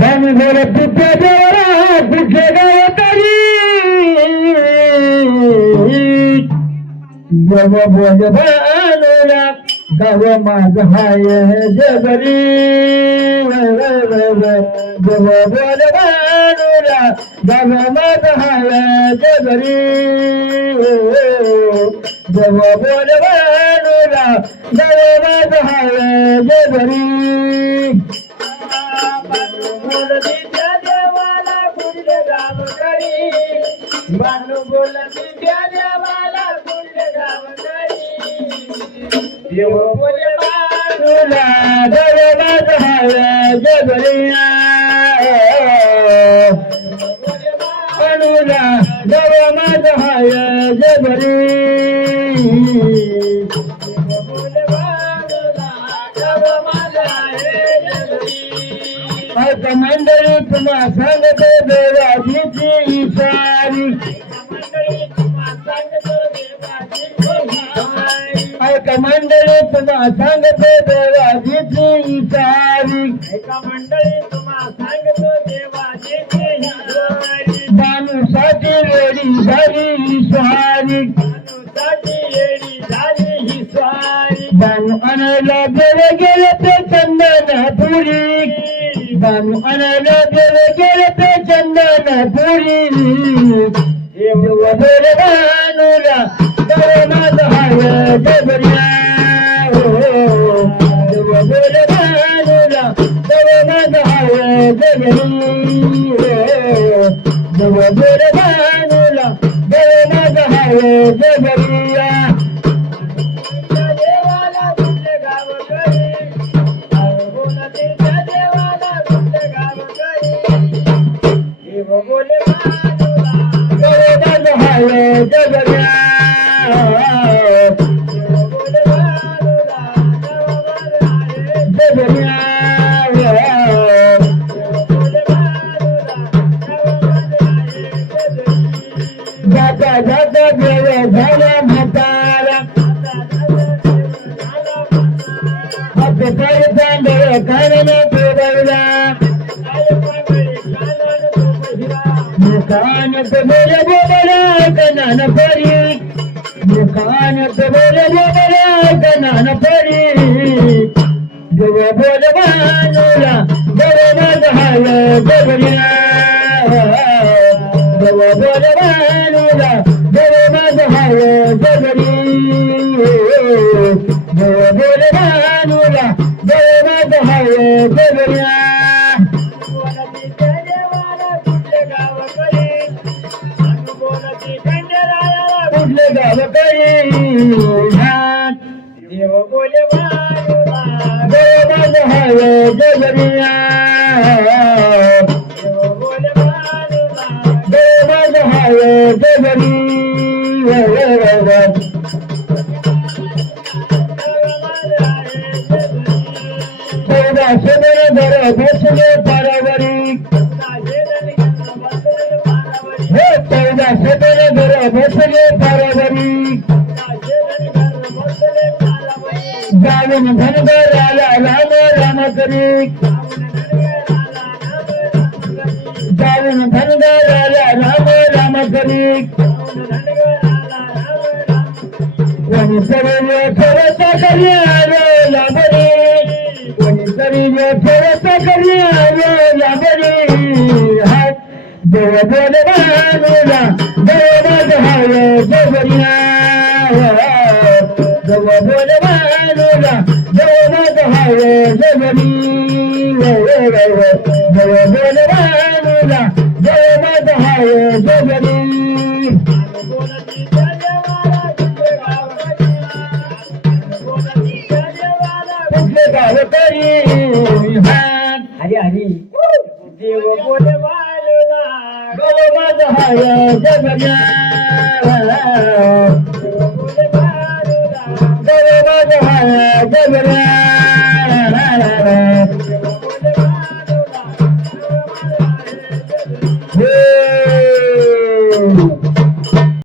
दानी बोल तुझे देवरा तुझे गावतारी जव बोल भानुला गाव माझ हाय जबरी जव बोल भानुला गाव माझ हाय जबरी जव बोल भानुला गाव माझ हाय जबरी बानू बोलती त्या देवाला कुंड गावकरी देव बोले बानूला दरबार हाय जबरिया बानूला दरबार हाय जबरी बोले बानूला गावमाला आहे जगरी आता मंडळी तुम्हा सांगते देवाची सारी ऐका मंडळी तुम्हा सांगते देवाची सारी एका मंडळी तुम्हा सांगतो देवाची बानूसाठी रेडी झाली स्वारी बानूसाठी येडी झाली ही स्वारी बानू आणायला गेले ते चंदनपुरी बानू आणायला गेले ते चंदनपुरी देव बोल बानूला गाव माझ हाय जबरिया देव बोल बानूला गाव माझ हाय जबरी देव बोल बानूला गाव माझ हाय जबरिया देवाला कुंड गावकरी बोलती त्या देवाला कुंड गावकरी देव बोले बानूला गाव माझ हाय जबरिया देव बोले बानूला गावमाला आहे जबरिया देव बोले बानूला गावमाला आहे जगरी जाता जाता देव झाला म्हातारा आपले काय तांदळ खाण्याला पेरवला मुखान बोले बोबरा कनान परी मुखान बोले बोबरा कनान परी देव बोल बानूला गाव माझ हाय जबरिया देव बोल बानूला गाव माझ हाय जबरी देव बोल बानूला गाव माझ हाय जबरिया बोलती त्या देवाला कुंड गावकरी बोलती खंडरायाला कुठले गाव करी देव बोले बानूला गाव माझ हाय जबरिया देव बोले बानूला गाव माझ हाय जबरी गावमाला आहे जगरी 14 दर बसले पारावरी हे 14 दर बसले पारावरी जाऊन धनगर आला राम राम करी जाऊन धनगर आला राम राम करी कोणी सरील ठेवत करी आलो लाभरी कोणी सरील ठेवत करी आलो लाभरी हात देव बोल बानूला गाव माझ हाय जबरिया देव बोल बानूला गाव माझ हाय जबरी देव बोल बानूला गाव माझ हाय जबरी बोलती त्या देवाला कुंड गावकरी बोलती त्या देवाला कुठले गाव करी हात हरी हरी देव बोले बानूला गाव माझ हाय जबरिया देव बोले बानूला गाव माझ हाय जबरिया